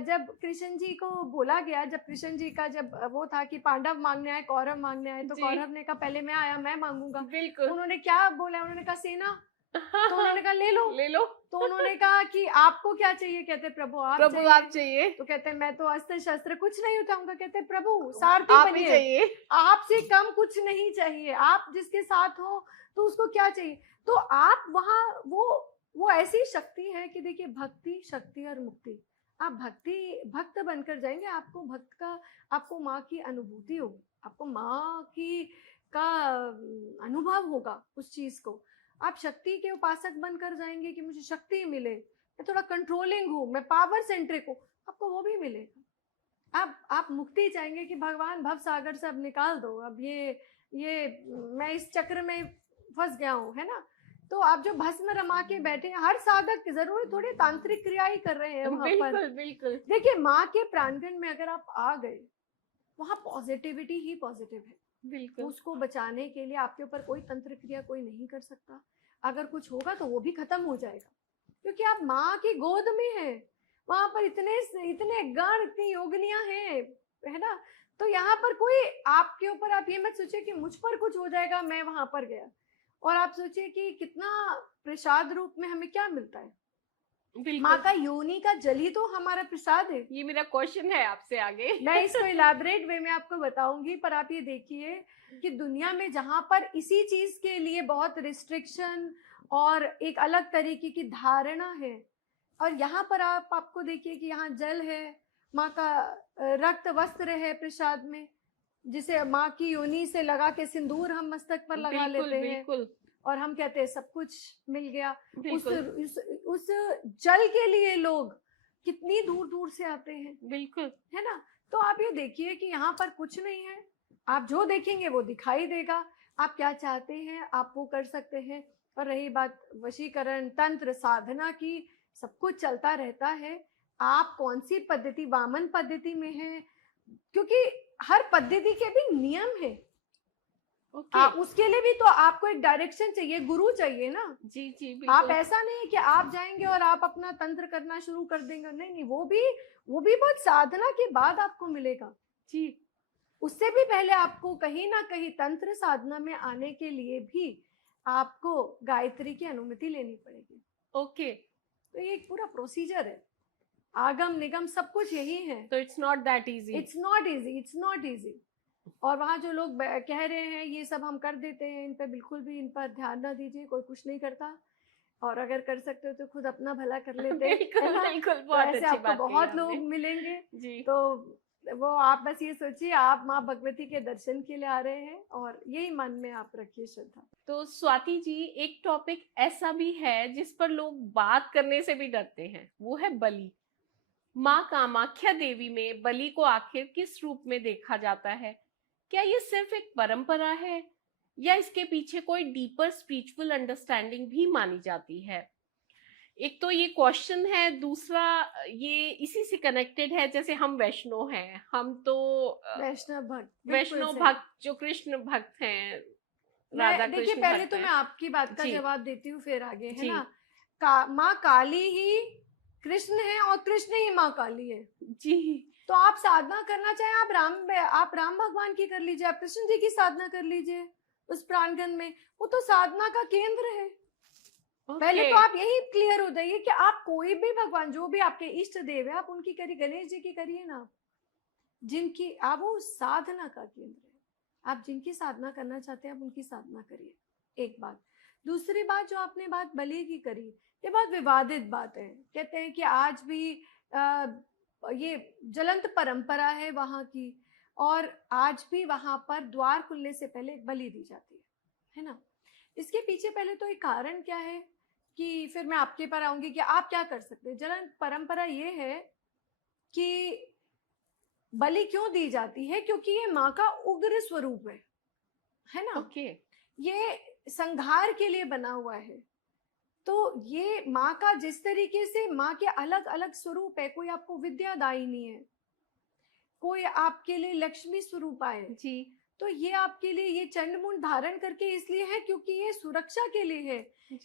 जब कृष्ण जी को बोला गया, जब कृष्ण जी का जब वो था कि पांडव मांगने आए, कौरव मांगने आए, तो जी। कौरव ने कहा पहले मैं आया, मैं मांगूंगा। बिल्कुल। उन्होंने क्या बोला, उन्होंने कहा सेना। तो उन्होंने कहा ले लो। ले लो। तो उन्होंने कहा कि आपको क्या चाहिए, कहते प्रभु आप प्रभु चाहिए। आप चाहिए। तो कहते मैं तो अस्त्र शस्त्र कुछ नहीं उठाऊंगा, कहते प्रभु सारथी आप ही बनिए, चाहिए। आपसे कम कुछ नहीं चाहिए, आप जिसके साथ हो तो उसको क्या चाहिए। तो आप वहां वो ऐसी शक्ति है कि देखिए भक्ति, शक्ति और मुक्ति, आप भक्त बनकर जाएंगे, आपको भक्त का, आपको माँ की अनुभूति होगी, आपको माँ की का अनुभव होगा उस चीज को। आप शक्ति के उपासक बनकर जाएंगे कि मुझे शक्ति मिले, मैं थोड़ा कंट्रोलिंग हूँ, मैं पावर सेंट्रिक हूँ, आपको वो भी मिलेगा। आप मुक्ति चाहेंगे कि भगवान भव सागर से अब निकाल दो, अब ये मैं इस चक्र में फंस गया हूँ, है ना। तो आप जो भस्म रमा के बैठे हैं, हर साधक जरूरी थोड़ी तांत्रिक क्रिया ही कर रहे हैं वहां पर। बिल्कुल बिल्कुल। देखिए माँ के प्रांगण में अगर आप आ गए, वहां पॉजिटिविटी ही पॉजिटिव है। बिल्कुल। उसको बचाने के लिए आपके ऊपर कोई तंत्र क्रिया कोई नहीं कर सकता। अगर कुछ होगा तो वो भी खत्म हो जाएगा, क्योंकि आप माँ की गोद में हैं। वहां पर इतने गण, इतनी योगनियां हैं, है ना। तो यहाँ पर कोई आपके ऊपर, आप ये मत सोचिए कि मुझ पर कुछ हो जाएगा, मैं वहां पर गया। और आप सोचिए कि कितना प्रसाद रूप में हमें क्या मिलता है। माँ का योनि का जल ही तो हमारा प्रसाद है। ये मेरा क्वेश्चन है आपसे आगे। मैं इसको इलैबोरेट वे में आपको बताऊंगी, पर आप ये देखिए कि दुनिया में जहां पर इसी चीज के लिए बहुत रिस्ट्रिक्शन और एक अलग तरीके की धारणा है, और यहाँ पर आपको देखिए कि यहाँ जल है, माँ का रक्त वस्त्र है प्रसाद में, जिसे माँ की योनि से लगा के सिंदूर हम मस्तक पर लगा लेते हैं, बिल्कुल। और हम कहते हैं सब कुछ मिल गया। उस जल के लिए लोग कितनी दूर दूर से आते हैं, बिल्कुल, है ना। तो आप ये देखिए कि यहाँ पर कुछ नहीं है, आप जो देखेंगे वो दिखाई देगा। आप क्या चाहते हैं आप वो कर सकते हैं। और रही बात वशीकरण तंत्र साधना की, सब कुछ चलता रहता है। आप कौन सी पद्धति, वामन पद्धति में है, क्योंकि हर पद्धति के भी नियम है। उसके लिए भी तो आपको एक डायरेक्शन चाहिए, गुरु चाहिए ना। जी जी बिल्कुल। आप ऐसा नहीं कि आप जाएंगे और आप अपना तंत्र करना शुरू कर देंगे, नहीं, वो भी बहुत साधना के बाद आपको मिलेगा जी। उससे भी पहले आपको कहीं ना कहीं तंत्र साधना में आने के लिए भी आपको गायत्री की अनुमति लेनी पड़ेगी। ओके। तो ये एक पूरा प्रोसीजर है, आगम निगम सब कुछ यही है। तो it's not that easy, it's not easy. और वहां जो लोग कह रहे हैं ये सब हम कर देते हैं, इन पर बिल्कुल भी, इन पर ध्यान ना दीजिए, कोई कुछ नहीं करता। और अगर कर सकते हो तो खुद अपना भला कर लेते हैं। बिल्कुल, तो बहुत ऐसे अच्छी आपको बात बहुत लोग मिलेंगे जी। तो वो आप बस ये सोचिए आप माँ भगवती के दर्शन के लिए आ रहे हैं, और यही मन में आप रखिए श्रद्धा। तो स्वाति जी, एक टॉपिक ऐसा भी है जिस पर लोग बात करने से भी डरते हैं, वो है बलि। माँ कामाख्या देवी में बलि को आखिर किस रूप में देखा जाता है? क्या ये सिर्फ एक परंपरा है या इसके पीछे कोई डीपर स्पिरिचुअल अंडरस्टैंडिंग भी मानी जाती है? एक तो ये क्वेश्चन है, दूसरा ये इसी से कनेक्टेड है, जैसे हम वैष्णव हैं, हम तो वैष्णव भक्त जो कृष्ण भक्त हैं, राधा कृष्ण। देखिए पहले तो मैं आपकी बात का जवाब देती हूँ, फिर आगे, है ना। माँ काली ही कृष्ण है और कृष्ण ही माँ काली है जी। तो आप साधना करना चाहें, आप राम भगवान की कर लीजिए, आप कृष्ण जी की साधना कर लीजिए उस प्रांगण में, वो तो साधना का केंद्र है। पहले तो आप यही क्लियर हो जाइए कि आप कोई भी भगवान, जो भी आपके इष्ट देव है, आप उनकी करिए, गणेश जी की करिए ना, जिनकी आप, वो साधना का केंद्र है। आप जिनकी साधना करना चाहते हैं आप उनकी साधना करिए, एक बात। दूसरी बात, जो आपने बात बलि की करी, ये बहुत विवादित बात है। कहते हैं कि आज भी ये ज्वलंत परंपरा है वहां की, और आज भी वहां पर द्वार खुलने से पहले बलि दी जाती है ना। इसके पीछे पहले तो एक कारण क्या है, कि फिर मैं आपके पर आऊंगी कि आप क्या कर सकते हैं। ज्वलंत परंपरा ये है कि बलि क्यों दी जाती है, क्योंकि ये माँ का उग्र स्वरूप है ना। ये संहार के लिए बना हुआ है। तो ये माँ का जिस तरीके से माँ के अलग अलग स्वरूप है, कोई आपको विद्यादायिनी है, कोई आपके लिए लक्ष्मी स्वरूप आए जी, तो ये आपके लिए ये चंडमुंड धारण करके इसलिए है क्योंकि ये सुरक्षा के लिए है।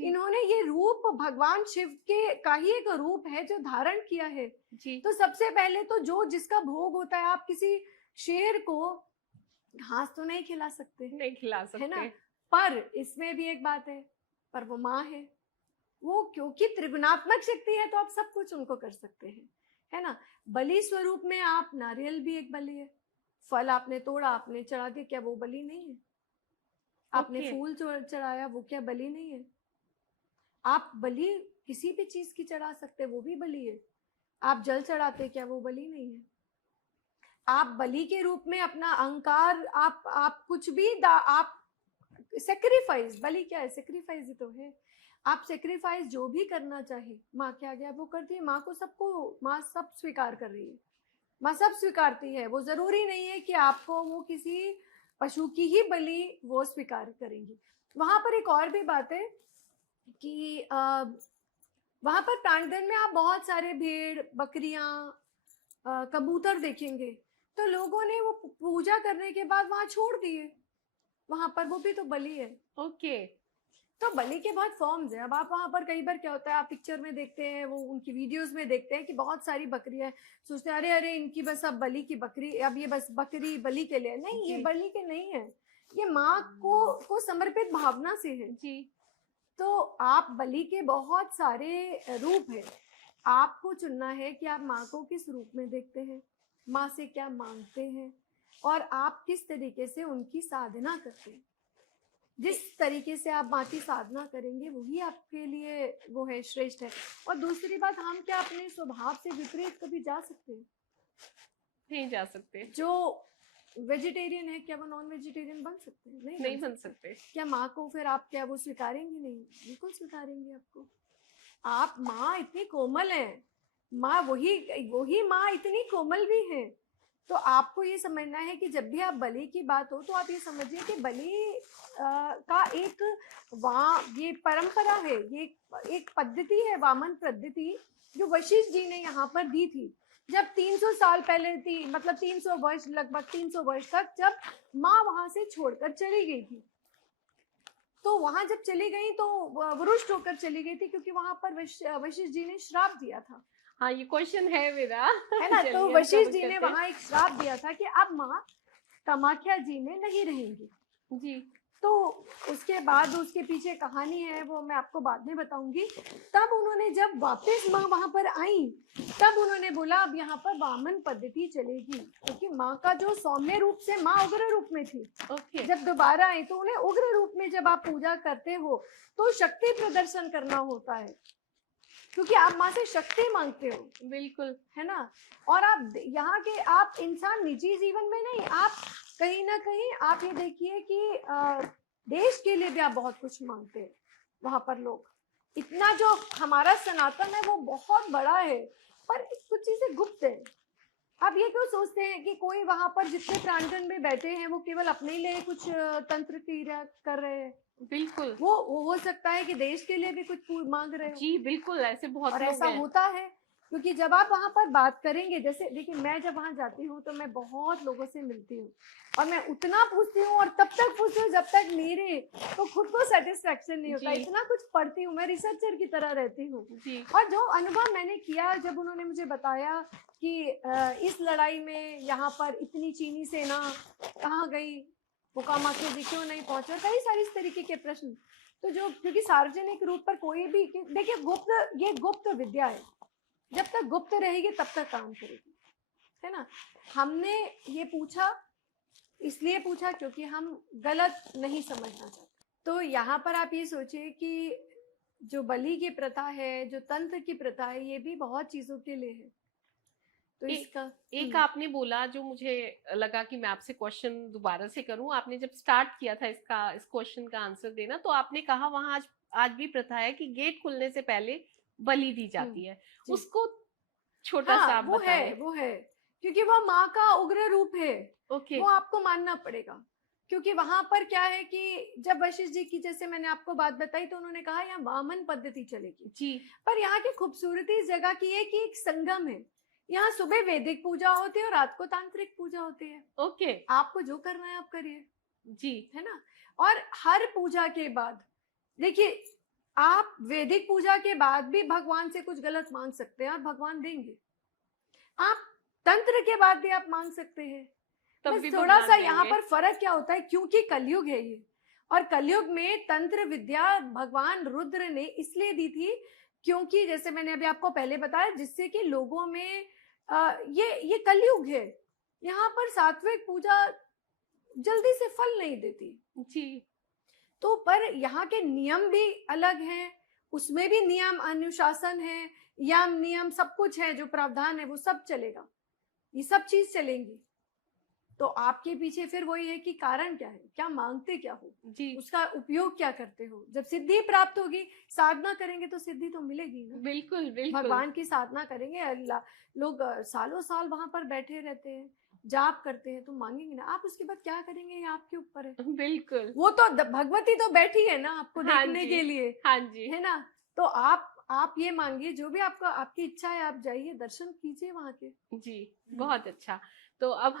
इन्होंने ये रूप भगवान शिव के का ही एक रूप है जो धारण किया है जी। तो सबसे पहले तो जो जिसका भोग होता है, आप किसी शेर को घास तो नहीं खिला सकते, है ना। पर इसमें भी एक बात है, पर वो माँ है, वो क्योंकि त्रिगुणात्मक शक्ति है तो आप सब कुछ उनको कर सकते हैं, है ना। बलि स्वरूप में आप नारियल भी एक बलि है, फल आपने तोड़ा, आपने चढ़ा दिया, क्या वो बलि नहीं है? आपने फूल चढ़ाया, वो क्या बलि नहीं है? आप बलि किसी भी चीज की चढ़ा सकते, वो भी बलि है। आप जल चढ़ाते, क्या वो बलि नहीं है? आप बलि के रूप में अपना अहंकार, आप कुछ भी आप सेक्रीफाइस, बलि क्या है? सेक्रीफाइस ही तो है। आप सेक्रीफाइस जो भी करना चाहे, माँ के आगे आप वो करती है। माँ को सबको, माँ सब स्वीकार कर रही है, माँ सब स्वीकारती है। वो जरूरी नहीं है कि आपको वो किसी पशु की ही बलि वो स्वीकार करेंगी। वहां पर एक और भी बात है कि वहां पर प्रांगण में आप बहुत सारे भेड़, बकरियां, कबूतर देखेंगे, तो लोगों ने वो पूजा करने के बाद वहां छोड़ दिए, वहां पर वो भी तो बलि है। ओके तो बलि के बहुत फॉर्म्स है। अब आप वहां पर कई बार क्या होता है, आप पिक्चर में देखते हैं, वो उनकी वीडियोस में देखते हैं कि बहुत सारी बकरियां, सोचते हैं अरे अरे इनकी बस अब बलि की बकरी, अब ये बस बकरी बलि के लिए नहीं, ये बलि के नहीं है, ये माँ को समर्पित भावना से है जी। तो आप बलि के बहुत सारे रूप है, आपको चुनना है कि आप माँ को किस रूप में देखते हैं, माँ से क्या मांगते हैं, और आप किस तरीके से उनकी साधना करते हैं। जिस तरीके से आप माँ की साधना करेंगे वही आपके लिए वो है, श्रेष्ठ है। और दूसरी बात, हम क्या अपने स्वभाव से विपरीत कभी जा सकते हैं? नहीं जा सकते। जो वेजिटेरियन है, क्या वो नॉन वेजिटेरियन बन सकते हैं? नहीं बन सकते। क्या माँ को फिर आप क्या वो स्वीकारेंगे? नहीं, बिल्कुल स्वीकारेंगे आपको। आप, माँ इतनी कोमल है, माँ वही माँ इतनी कोमल भी है। तो आपको ये समझना है कि जब भी आप बलि की बात हो तो आप ये समझिए कि बलि का एक ये परंपरा है, ये एक पद्धति है, वामन पद्धति, जो वशिष्ठ जी ने यहाँ पर दी थी। जब 300 साल पहले थी, मतलब 300 वर्ष, लगभग 300 वर्ष तक, जब माँ वहां से छोड़कर चली गई थी, तो वहां जब चली गई तो वरुष्ट होकर चली गई थी, क्योंकि वहां पर वशिष्ठ जी ने श्राप दिया था। हाँ, ये क्वेश्चन है मेरा, है ना। तो वशिष्ठ जी ने वहां एक श्राप दिया था कि अब माँ कामाख्या जी में नहीं रहेंगी जी। तो उसके बाद उसके पीछे कहानी है, वो मैं आपको बाद में बताऊंगी। तब उन्होंने, जब वापस माँ वहां पर आई, तब उन्होंने बोला अब यहाँ पर वामन पद्धति चलेगी, क्योंकि माँ का जो सौम्य रूप से माँ उग्र रूप में थी। जब दोबारा आई तो उन्हें उग्र रूप में जब आप पूजा करते हो तो शक्ति प्रदर्शन करना होता है, क्योंकि आप माँ से शक्ति मांगते हो। बिल्कुल, है ना। और आप यहाँ के, आप इंसान निजी जीवन में नहीं, आप कहीं ना कहीं आप ये देखिए कि देश के लिए भी आप बहुत कुछ मांगते हैं। वहां पर लोग, इतना जो हमारा सनातन है वो बहुत बड़ा है, पर कुछ चीजें गुप्त है। आप ये क्यों सोचते हैं कि कोई वहां पर जितने प्रांगण में बैठे हैं वो केवल अपने लिए कुछ तंत्र क्रिया कर रहे हैं? बिल्कुल, वो हो सकता है कि देश के लिए भी कुछ मांग रहे हो। जी बिल्कुल, ऐसे बहुत लोग ऐसा होता है, क्योंकि जब आप वहां पर बात करेंगे, जैसे देखिए मैं जब वहां जाती हूँ तो मैं बहुत लोगों से मिलती हूँ, और मैं उतना पूछती हूँ और तब तक पूछती हूँ जब तक मेरे तो खुद को सेटिस्फेक्शन नहीं होता। इतना कुछ पढ़ती हूँ, मैं रिसर्चर की तरह रहती हूँ। और जो अनुभव मैंने किया, जब उन्होंने मुझे बताया कि इस लड़ाई में यहाँ पर इतनी चीनी सेना कहाँ गई, वो कामाख्या जी क्यों नहीं पहुंचे, कई सारी इस तरीके के प्रश्न। तो जो, क्योंकि सार्वजनिक रूप पर कोई भी, देखिए गुप्त, ये गुप्त विद्या है, जब तक गुप्त रहेगी तब तक काम करेगी, है ना। हमने ये पूछा, इसलिए पूछा क्योंकि हम गलत नहीं समझना चाहते। तो यहाँ पर आप ये सोचिए कि जो बलि की प्रथा है, जो तंत्र की प्रथा है, ये भी बहुत चीजों के लिए है। तो इसका एक आपने बोला जो मुझे लगा कि मैं आपसे क्वेश्चन दोबारा से करूं। आपने जब स्टार्ट किया था इस क्वेश्चन का आंसर देना, तो आपने कहा वहां आज भी प्रथा है कि गेट खुलने से पहले बलि दी जाती है। उसको छोटा सा आप बताएं। वो है क्योंकि वो माँ का उग्र रूप है। वो आपको मानना पड़ेगा, क्योंकि वहां पर क्या है कि जब वशिष्ठ जी की, जैसे मैंने आपको बात बताई, तो उन्होंने कहा यहाँ वामन पद्धति चलेगी जी। पर यहाँ की खूबसूरती इस जगह की है कि एक संगम है, यहाँ सुबह वैदिक पूजा होती है और रात को तांत्रिक पूजा होती है। ओके, आपको जो करना है आप करिए जी, है ना। और हर पूजा के बाद देखिए, आप वैदिक पूजा के बाद भी भगवान से कुछ गलत मांग सकते हैं और भगवान देंगे। आप तंत्र के बाद भी आप मांग सकते हैं। तब बस भी थोड़ा भगवान सा यहाँ देंगे। पर फर्क क्या होता है, क्योंकि कलयुग है ये, और कलयुग में तंत्र विद्या भगवान रुद्र ने इसलिए दी थी क्योंकि जैसे मैंने अभी आपको पहले बताया, जिससे कि लोगों में ये कलयुग है, यहाँ पर सात्विक पूजा जल्दी से फल नहीं देती जी, तो पर यहाँ के नियम भी अलग हैं, उसमें भी नियम अनुशासन है, यम नियम सब कुछ है, जो प्रावधान है वो सब चलेगा, ये सब चीज चलेंगी। तो आपके पीछे फिर वही है कि कारण क्या है, क्या मांगते क्या हो जी, उसका उपयोग क्या करते हो। जब सिद्धि प्राप्त होगी, साधना करेंगे तो सिद्धि तो मिलेगी ना। बिल्कुल बिल्कुल, भगवान की साधना करेंगे, अल्लाह लोग सालों साल वहां पर बैठे रहते हैं, जाप करते हैं, तो मांगेंगे ना। आप उसके बाद क्या करेंगे ये आपके ऊपर है। बिल्कुल, वो तो भगवती तो बैठी है ना आपको हाँ देखने जी, के लिए, हाँ जी, है ना। तो आप ये मांगिए, जो भी आपका आपकी इच्छा है, आप जाइए दर्शन कीजिए वहां के। जी, बहुत अच्छा। तो अब